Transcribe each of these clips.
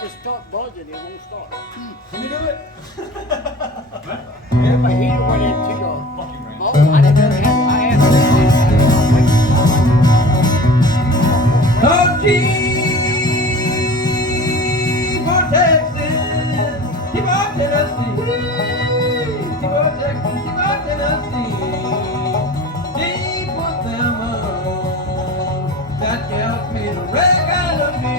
just stop buzzing, it won't start. Can we do it? Yeah, my heater went into the Fucking rain. oh, I didn't have I had Oh, keep on Texas, keep on Tennessee, keep on Texas, keep on Tennessee. Keep put them on, that gals me the red kind of me.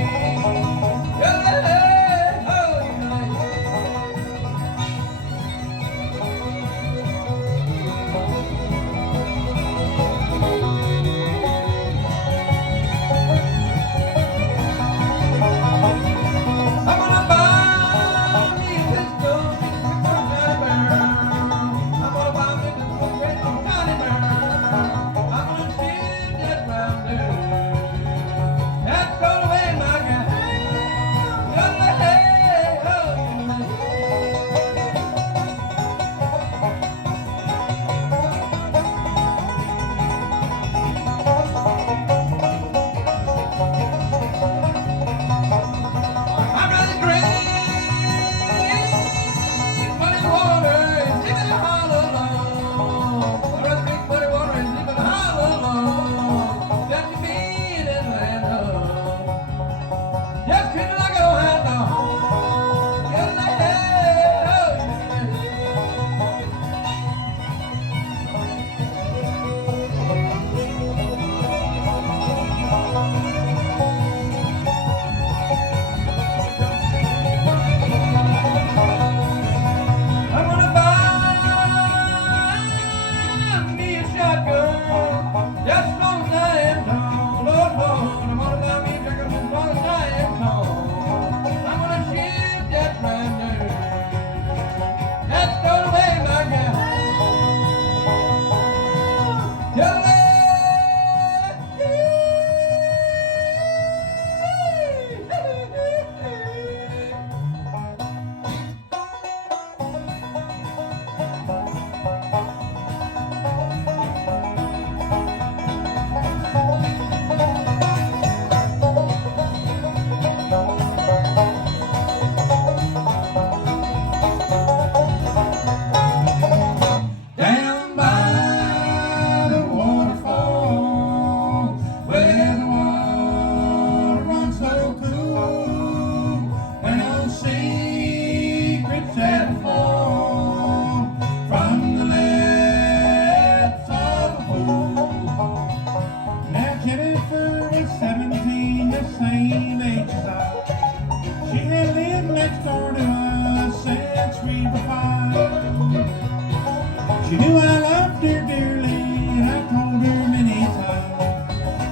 She knew I loved her dearly, and I told her many times.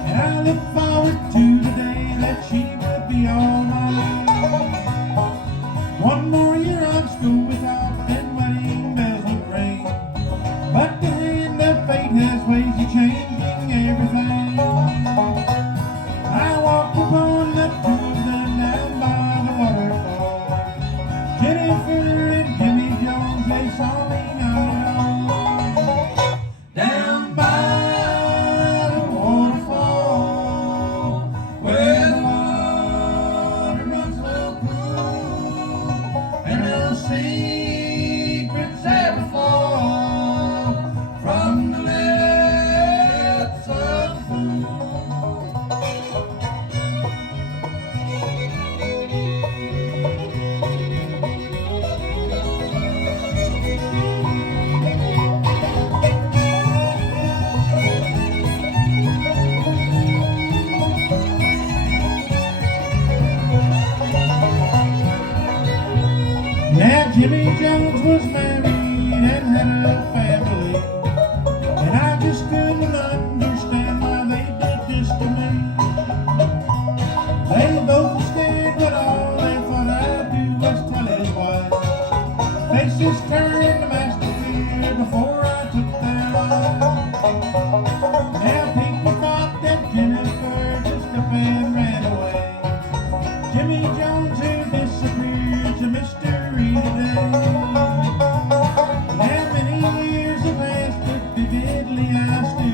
And I look forward to the day that she would be all mine. One more year of school without them wedding bells would ring. But the hand of fate has ways of changing everything. I walked upon the two of them down by the waterfall. Jennifer and Jimmy Jones, they saw me not alone. Down by the waterfall, where the water runs so cool, and no secrets ever fall from the lips of a fool. Now Jimmy Jones was married and had a family, and I just couldn't understand why they did this to me. They both were scared, but all they thought I'd do was tell his wife. Faces turned to master fear before I took their life. Now people thought that Jennifer just up and ran away. Jimmy Jones who disappeared to mystery today. How many years have passed, but vividly I still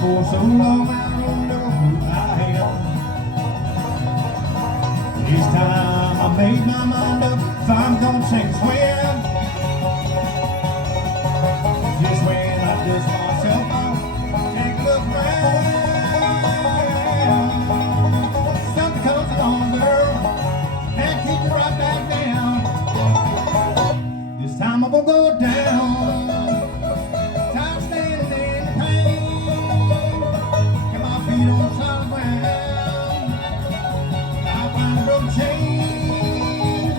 for so long, I don't know who I am. This time I made my mind up, so I'm gonna sink or swim. Just when I dust myself off, take a look round. Something comes along, girl, and keep it right back down. This time I'm gonna go down. Time standing in the pain, get my feet on solid ground. I'll find a road change.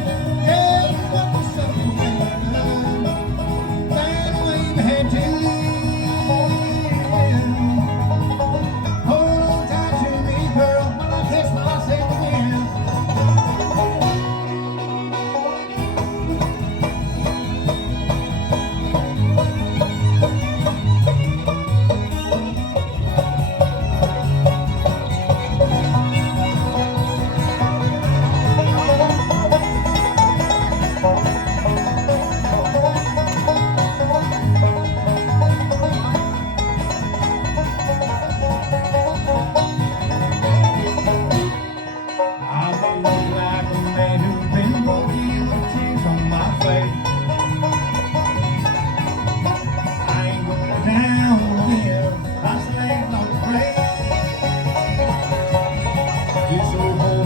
Yeah, you want me something good. Find a way ahead to live. Hold on tight to me, girl, while I test myself again. I may look like a man who's been broken with tears on my face. I ain't going down here, I stand on the grave. This old boy